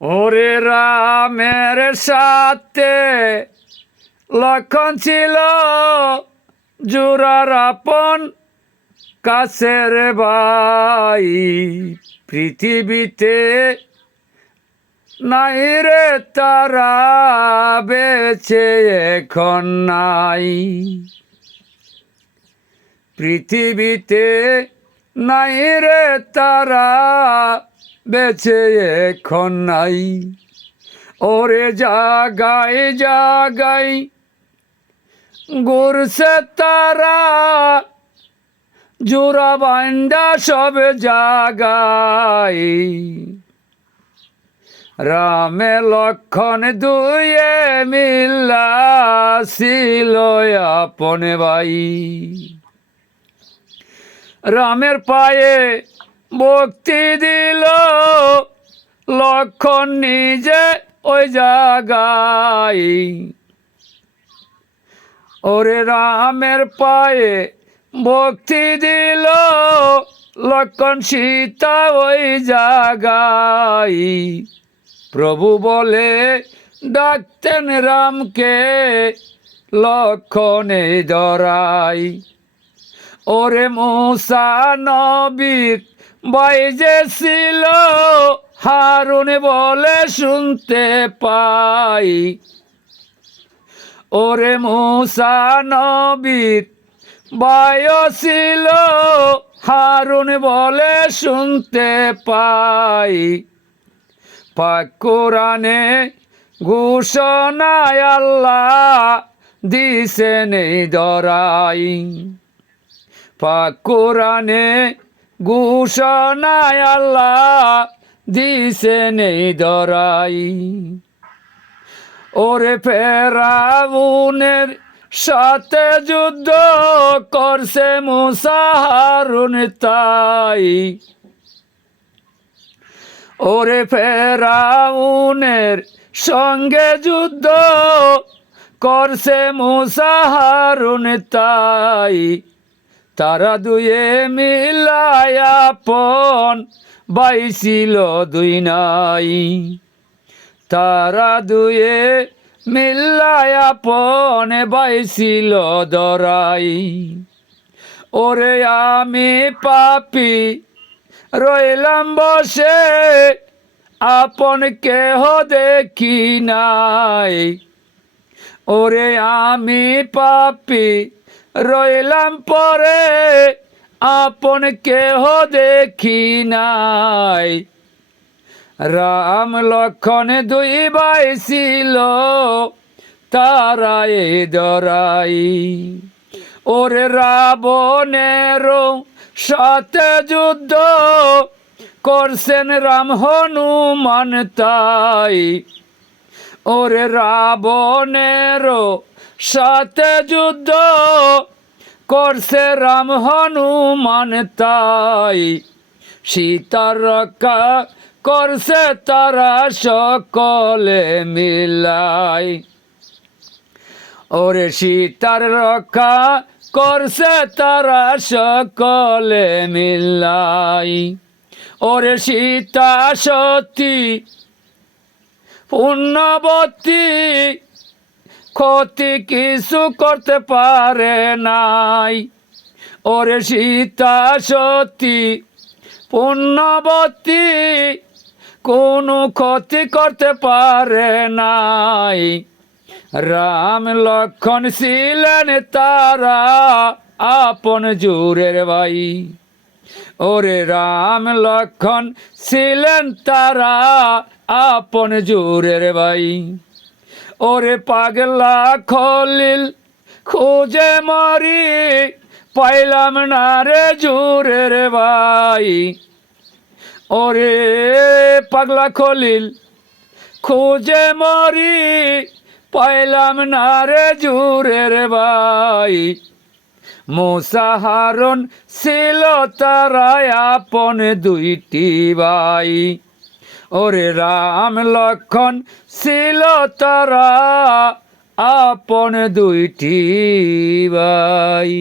ওরে রামের সাথে লক্ষণ ছিল জোরার আপন কাছের ভাই। পৃথিবীতে নাই রে তারা বেছে এখন নাই। পৃথিবীতে নাই রে তারা বেছে এখন নাই। ওরে জাগাই জাগাই গুরসে তারা। জোড়া বান্ডা সব জাগাই রামে লক্ষণ দুয়ে মিল্লা আপন ভাই। রামের পায়ে ভক্তি দিল। লক্ষণ নিজে ওই জাগাই ওরে রামের পায়ে ভক্তি দিল। লক্ষণ সীতা ওই জাগাই প্রভু বলে ডাকতেন রামকে, লক্ষণে ধরাই। ওরে মূসা নবীর বাইজে ছিল হারুন বলে শুনতে পাই। ওরে মূসা নবীর বায়ু ছিল হারুন বলে শুনতে পাই। পাক কোরআনে ঘোষণায় আল্লাহ দিছে নেই দরাই। পাক কোরআনে ঘোষণায় আল্লাহ দিছে নেই দরাই ওরে ফেরাউনের সাথে যুদ্ধ করছে মুসাহারুন তাই। ওরে ফেরাউনের সঙ্গে যুদ্ধ করছে মুসাহারুন তাই। তারা দুয়ে মিলায়াপন বাইছিল দুই নাই। তারা দুয়ে মিলায়াপন বাইছিল দরাই। ওরে আমি পাপি, রইলাম বসে, আপন কেহ দেখি নাই। ওরে আমি পাপি রইলাম পরে, আপন কেহ দেখি নাই। রাম লক্ষণ দুই ভাই ছিল তারা এ দরাই। ওরে রাবণের সাথে যুদ্ধ করছেন রাম হনুমান তাই। ওরে রাবণের সাথে যুদ্ধ করছে রাম হনুমান তাই। সীতার রক্ষা করছে তারা সকলে মিলাই। ওরে সীতার রক্ষা করছে তারা সকলে মিলাই। ওরে সীতা সতী, পুণ্যবতী ক্ষতি কিছু করতে পারে নাই। ওরে সীতা সতী, পুণ্যবতী, কোনো ক্ষতি করতে পারে নাই। রাম লক্ষণ ছিলেন তারা আপন জুরের ভাই। ওরে রাম লক্ষণ ছিলেন তারা আপন জুরের ভাই। ওরে পাগলা খলিল, খুঁজে মরি, পাইলাম না রে জুরের ভাই ওরে পাগলা খলিল, খুঁজে মরি, পাইলাম না রে জুরের ভাই মুসাহারণ ছিল তারাই আপন দুইটি ভাই। ওরে রাম লক্ষণ ছিল তারা আপন দুইটি ভাই।